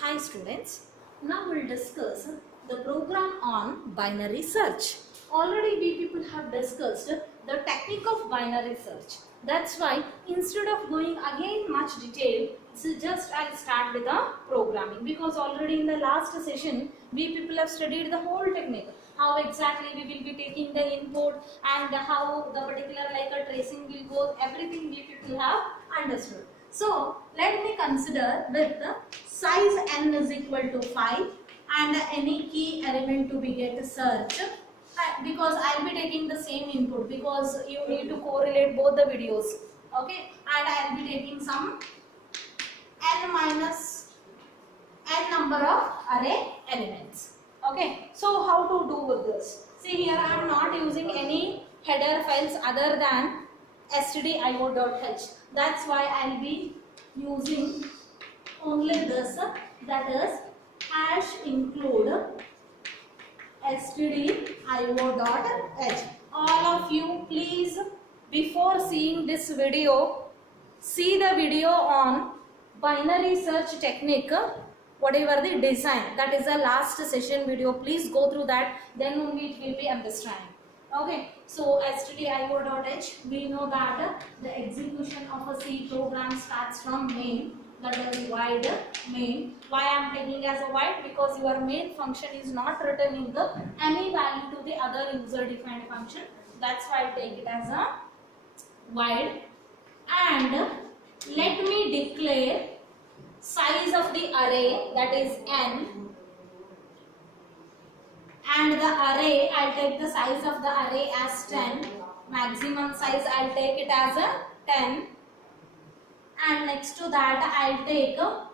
Hi students, now we'll discuss the program on binary search. Already we people have discussed the technique of binary search. That's why instead of going again much detail, so just I'll start with the programming, because already in the last session we people have studied the whole technique. How exactly we will be taking the input and how the particular like a tracing will go, everything we people have understood. So let me consider with the size n is equal to 5 and any key element to be get search, because I'll be taking the same input because you need to correlate both the videos. Okay, and I'll be taking some n minus n number of array elements. Okay, so how to do with this? See, here I am not using any header files other than stdio.h. That's why I'll be using only this, that is hash include stdio.h. All of you, please, before seeing this video, see the video on binary search technique, whatever the design, that is the last session video. Please go through that, then only it will be understanding. Okay, so stdio.h, we know that the execution of a C program starts from main, that is void main. Why I am taking as a void? Because your main function is not returning any value to the other user defined function. That's why I take it as a void. And let me declare size of the array, that is n, and the array I'll take the size of the array as 10, maximum size I'll take it as a 10, and next to that I'll take a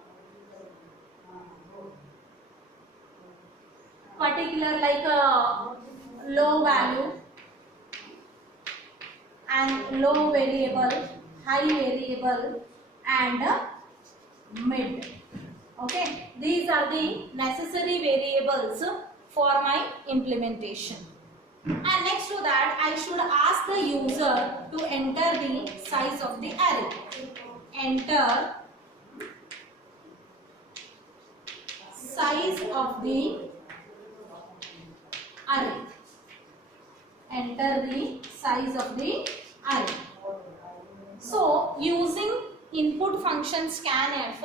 particular like a low value and low variable, high variable and mid. Okay, these are the necessary variables for my implementation. And next to that I should ask the user to enter the size of the array. Enter size of the array. Enter the size of the array. So using input function scanf,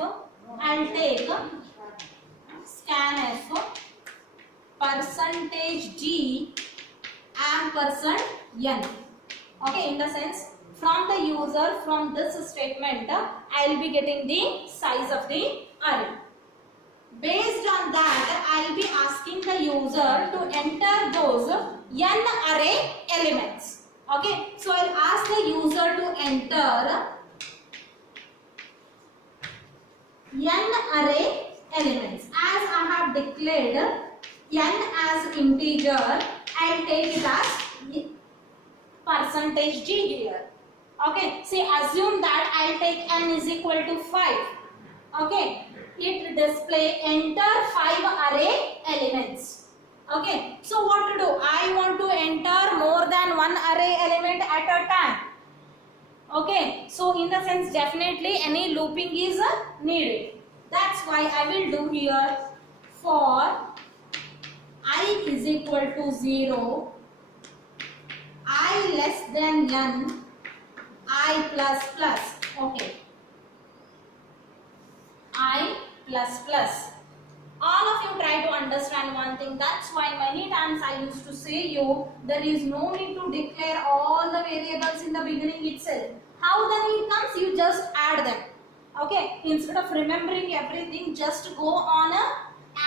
I'll take scanf %d ampersand n. Okay, in the sense from the user, from this statement I'll be getting the size of the array. Based on that I'll be asking the user to enter those n array elements. Okay, so I'll ask the user to enter n array elements. As I have declared n as integer, I'll take it as %d here. Okay, see, assume that I'll take n is equal to 5. Okay, it display enter 5 array elements. Okay, so what to do? I want to enter more than one array element at a time. Okay, so in the sense definitely any looping is needed. That's why I will do here for I is equal to 0, I less than n, I plus plus. Okay, I plus plus. All of you try to understand one thing. That's why many times I used to say you, there is no need to declare all the variables in the beginning itself. How the need comes, you just add them. Okay, instead of remembering everything, just go on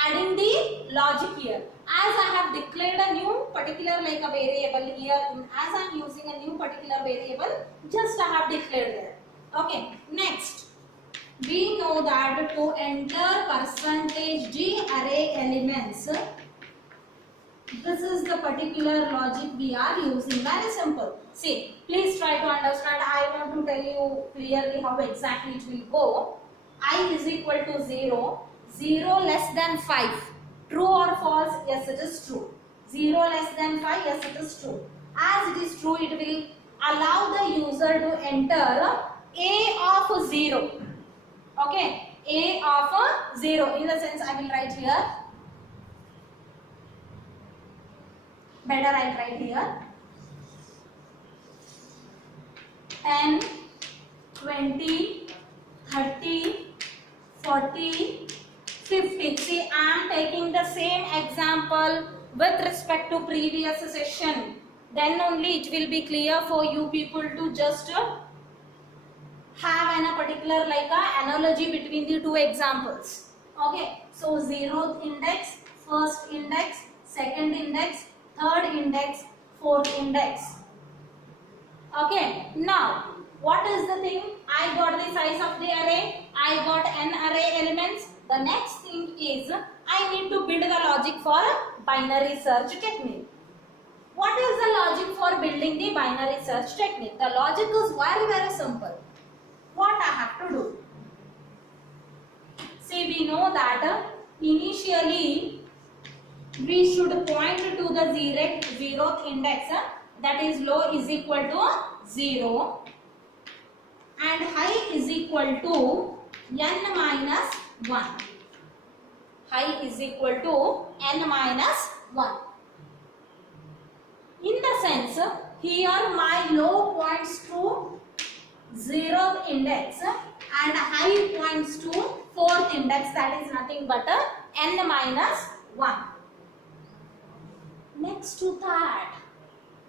adding the logic here. As I have declared a new particular like a variable here, as I am using a new particular variable, just I have declared there. Okay, next. We know that to enter %d array elements, this is the particular logic we are using. Very simple. See, please try to understand. I want to tell you clearly how exactly it will go. I is equal to 0, 0 less than 5. True or false? Yes, it is true. 0 less than 5? Yes, it is true. As it is true, it will allow the user to enter a of 0. Okay, A of 0. In the sense, I will write here. Better I will write here. 10, 20, 30, 40, 50. See, I am taking the same example with respect to previous session. Then only it will be clear for you people to just have a particular like a analogy between the two examples. Okay, so 0th index, first index, second index, third index, fourth index. Okay, now what is the thing? I got the size of the array, I got n array elements. The next thing is I need to build the logic for binary search technique. What is the logic for building the binary search technique? The logic is very simple. What I have to do? See, we know that initially we should point to the 0th index, that is low is equal to 0 and high is equal to n minus 1. High is equal to n minus 1. In the sense, here my low points to 0th index and high points to 4th index, that is nothing but n minus 1. Next to that,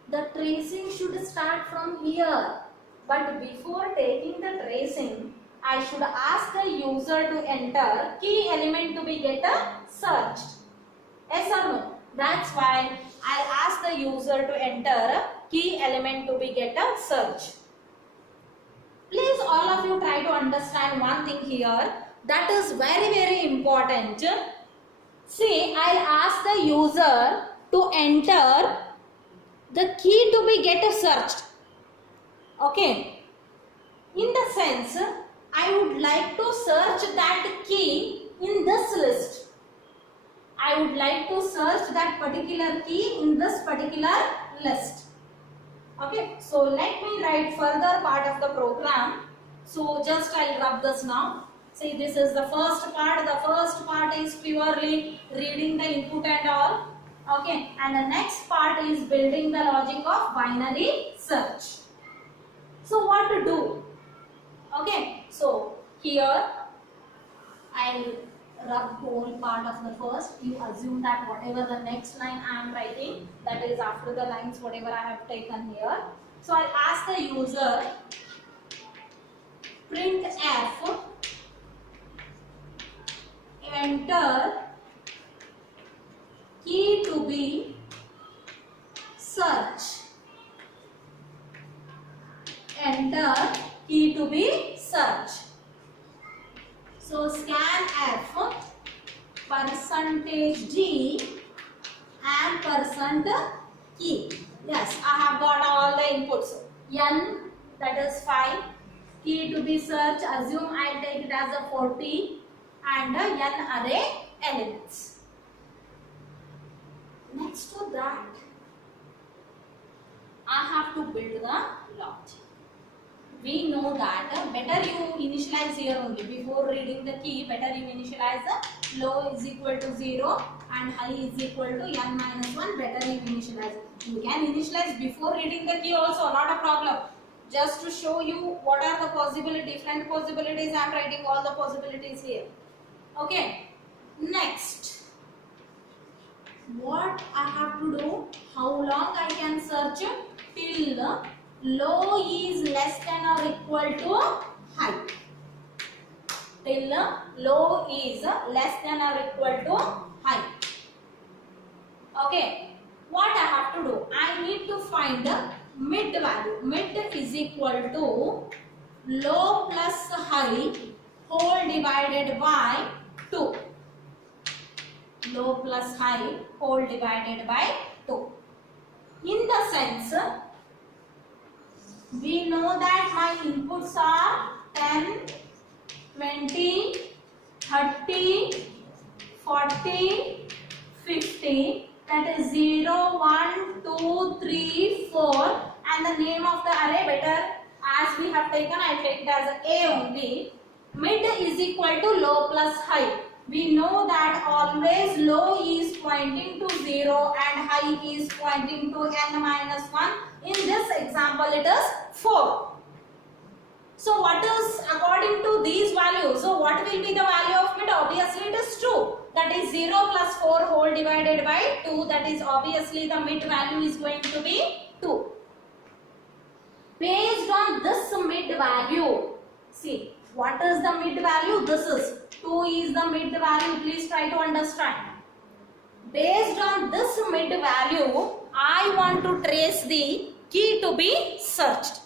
the tracing should start from here. But before taking the tracing, I should ask the user to enter key element to be get searched. Yes or no? That's why I'll ask the user to enter key element to be get search. Please all of you try to understand one thing here that is very important. See, I'll ask the user to enter the key to be get searched. Okay. In the sense, I would like to search that key in this list. I would like to search that particular key in this particular list. Okay, so let me write further part of the program. So just I'll rub this now. See, this is the first part. The first part is purely reading the input and all. Okay, and the next part is building the logic of binary search. So what to do? Okay, so here I'll rub whole part of the first. You assume that whatever the next line I am writing, that is after the lines whatever I have taken here. So I'll ask the user print f, enter key to be search. Enter key to be search. So scan f %d and %key. Yes, I have got all the inputs. N, that is 5. Key to be search, assume I take it as a 40 and n array elements. Next to that, I have to build the logic. We know that better you initialize here only. Before reading the key, better you initialize low is equal to 0 and high is equal to n minus 1. Better you initialize. You can initialize before reading the key also, not a problem. Just to show you what are the different possibilities, I am writing all the possibilities here. Okay. Next, what I have to do? How long I can search? Till low is less than or equal to high. Till low is less than or equal to high. Okay. What I have to do? I need to find the mid value. Mid is equal to low plus high whole divided by 2. Low plus high whole divided by 2. In the sense, we know that my inputs are 10, 20, 30, 40, 50. That is 0, 1, 2, 3, 4. And the name of the array, better as we have taken, I take it as A only. Mid is equal to low plus high. We know that always low is pointing to 0 and high is pointing to n minus 1. In this example, it is 4. So what is according to these values? So what will be the value of mid? Obviously it is 2. That is 0 plus 4 whole divided by 2. That is obviously the mid value is going to be 2. Based on this mid value, see what is the mid value? This is 2 is the mid value. Please try to understand. Based on this mid value, I want to trace the key to be searched.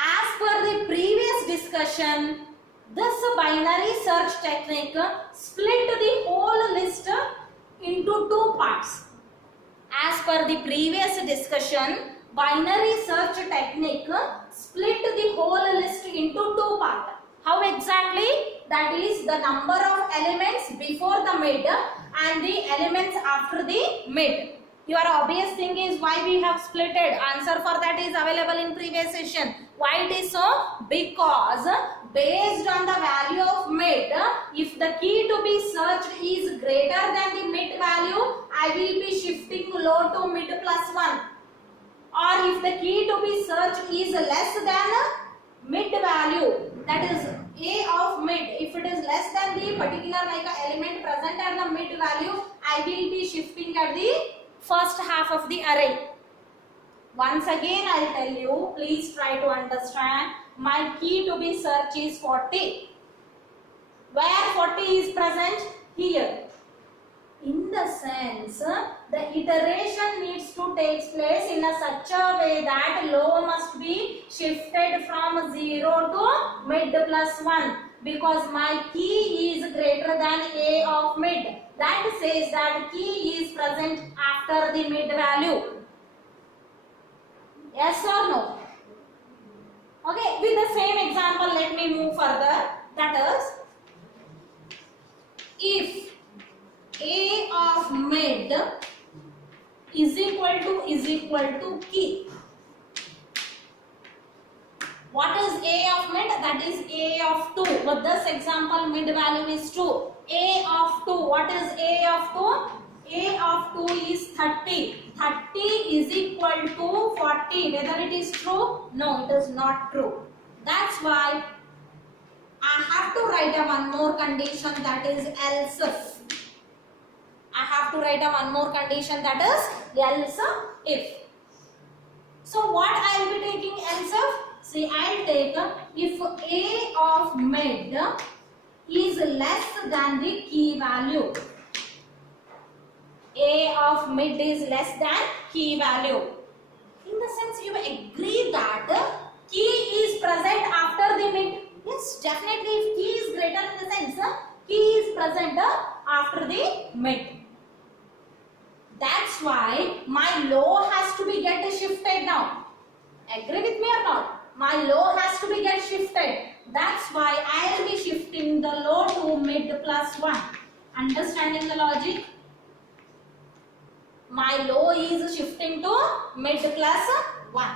As per the previous discussion, this binary search technique split the whole list into two parts. As per the previous discussion, binary search technique split the whole list into two parts. How exactly? That is the number of elements before the mid and the elements after the mid. Your obvious thing is why we have splitted. Answer for that is available in previous session. Why it is so? Because based on the value of mid, if the key to be searched is greater than the mid value, I will be shifting low to mid plus 1. Or if the key to be searched is less than mid value, that is A of mid, if it is less than the particular element present at the mid value, I will be shifting at the first half of the array. Once again I will tell you, please try to understand. My key to be search is 40. Where 40 is present? Here. In the sense, the iteration needs to take place in a such a way that low must be shifted from 0 to mid plus 1, because my key is greater than A of mid. That says that key is present after the mid value. Yes or no? Okay, with the same example, let me move further. That is, if A of mid is equal to key. What is A of mid? That is A of 2. With this example, mid value is 2. A of 2. What is A of 2? A of 2 is 30. 30 is equal to 40. Whether it is true? No, it is not true. That's why I have to write a one more condition, that is else if. I have to write a one more condition, that is else if. So what I will be taking else if? See, I will take if A of mid is less than the key value. A of mid is less than key value. In the sense, you agree that key is present after the mid. Yes, definitely if key is greater, in the sense key is present after the mid. That's why my low has to be get shifted now. Agree with me or not? My low has to be get shifted. That's why I will be shifting the low to mid plus 1. Understanding the logic? My low is shifting to mid plus 1.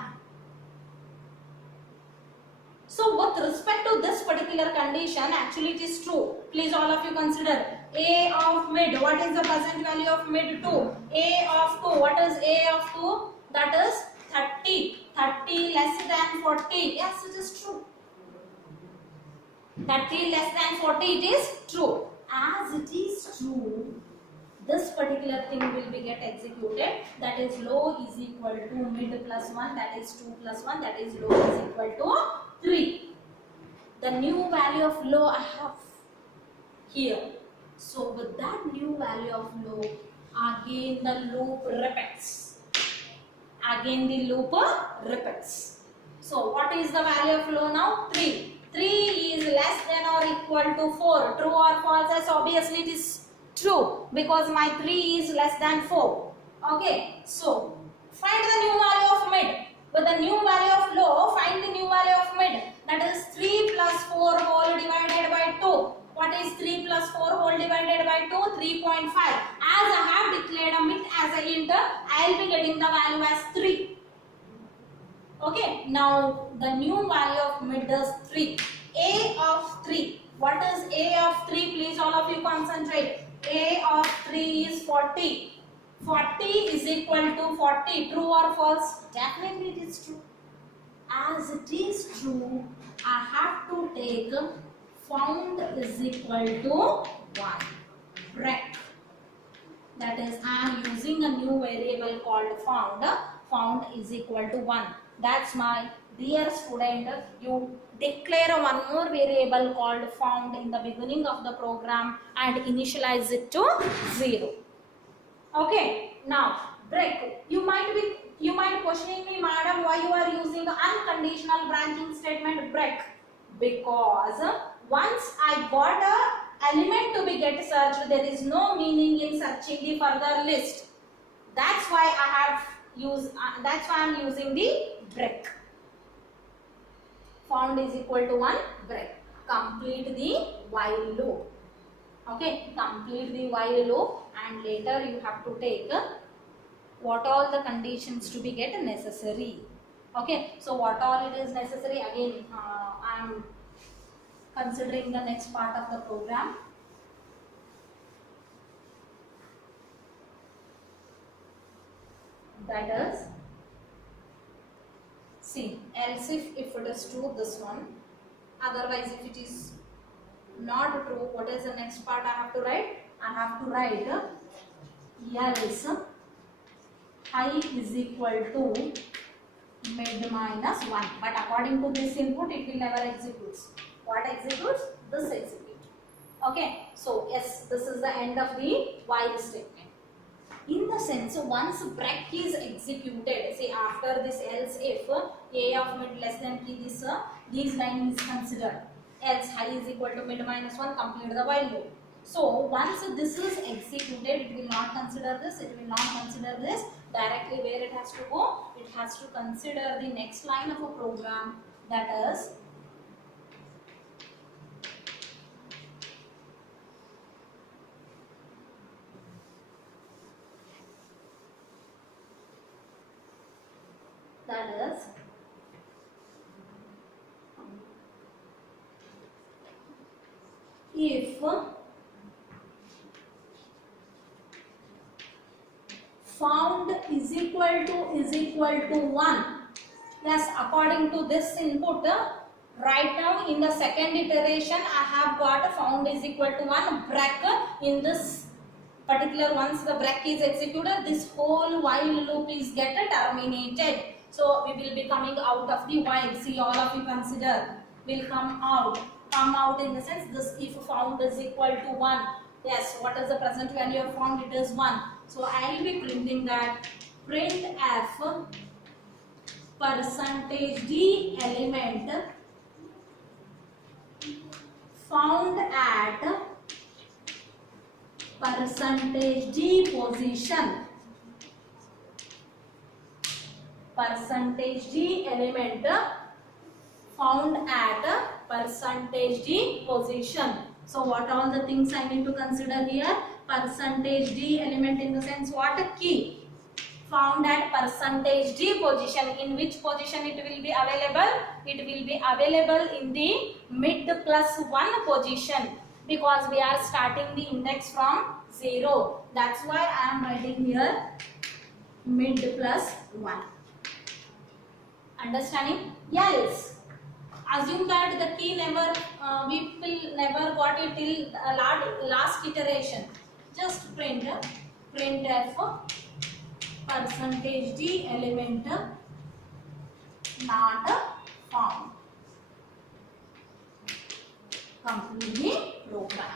So with respect to this particular condition, actually it is true. Please all of you consider. A of mid, what is the present value of mid 2? A of 2, what is A of 2? That is 30. 30 less than 40. Yes, it is true. 30 less than 40, it is true. As it is true, this particular thing will be get executed. That is low is equal to mid plus 1. That is 2 plus 1. That is low is equal to 3. The new value of low I have here. So with that new value of low, again the loop repeats. Again the loop repeats. So what is the value of low now? 3. 3 is less than or equal to 4. True or false? Yes, obviously it is true, because my 3 is less than 4. Okay. So find the new value of mid. With the new value of low, find the new value of mid. That is 3 plus 4 whole divided by 2. What is 3 plus 4 whole divided by 2? 3.5. As I have declared a mid as a int, I will be getting the value as 3. Okay. Now the new value of mid is 3. A of 3. What is A of 3? Please all of you concentrate. A of 3 is 40. 40 is equal to 40. True or false? Definitely it is true. As it is true, I have to take found is equal to 1. Break. That is, I am using a new variable called found. Found is equal to 1. That's my dear student, you declare one more variable called found in the beginning of the program and initialize it to 0. Okay, now break. You might questioning me, madam, why you are using the unconditional branching statement break? Because once I got a element to be get searched, there is no meaning in searching the further list. That's why I have used. That's why I am using the break. Found is equal to 1. Break. Complete the while loop. Okay, complete the while loop, and later you have to take what all the conditions to be get necessary. Okay, so what all it is necessary, again I am considering the next part of the program. That is, see, else if it is true, this one, otherwise if it is not true, what is the next part I have to write? I have to write else I is equal to mid minus 1. But according to this input, it will never execute. What executes? This execute. Okay. So yes, this is the end of the while statement. In the sense, once break is executed, say after this else if a of mid less than 3, this line is considered. Else high is equal to mid minus 1, complete the while loop. So once this is executed, it will not consider this, it will not consider this. Directly where it has to go? It has to consider the next line of a program, that is if found is equal to 1. Yes, according to this input, right now in the second iteration I have got found is equal to 1. Break in this particular, once the break is executed, this whole while loop is get terminated. So we will be coming out of the while. See, all of you consider, will come out in the sense, this if found is equal to 1. Yes, what is the present value of found? It is 1. So I will be printing that print f percentage d element found at percentage d position. Percentage d element found at percentage d position. So what all the things I need to consider here? Percentage d element in the sense, what key? Found at percentage d position. In which position it will be available? It will be available in the mid plus 1 position, because we are starting the index from 0. That's why I am writing here mid plus 1. Understanding? Yes. Assume that the key never, we will never got it till last iteration. Just print f percentage d element not found. Complete the program.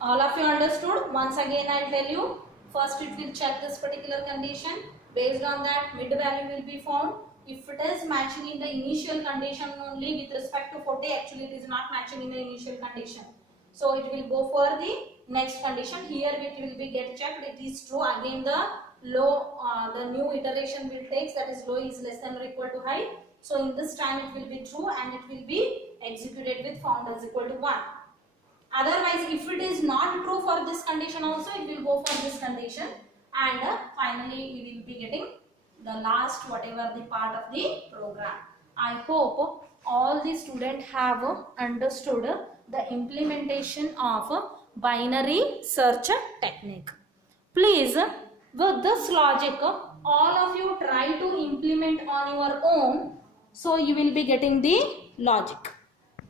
All of you understood? Once again I will tell you. First it will check this particular condition. Based on that, mid value will be found. If it is matching in the initial condition only with respect to 40, actually it is not matching in the initial condition. So it will go for the next condition. Here it will be get checked. It is true. Again the low, the new iteration will take, that is low is less than or equal to high. So in this time it will be true and it will be executed with found as equal to 1. Otherwise, if it is not true for this condition also, it will go for this condition, and finally we will be getting the last whatever the part of the program. I hope all the students have understood the implementation of binary search technique. Please, with this logic, all of you try to implement on your own, so you will be getting the logic.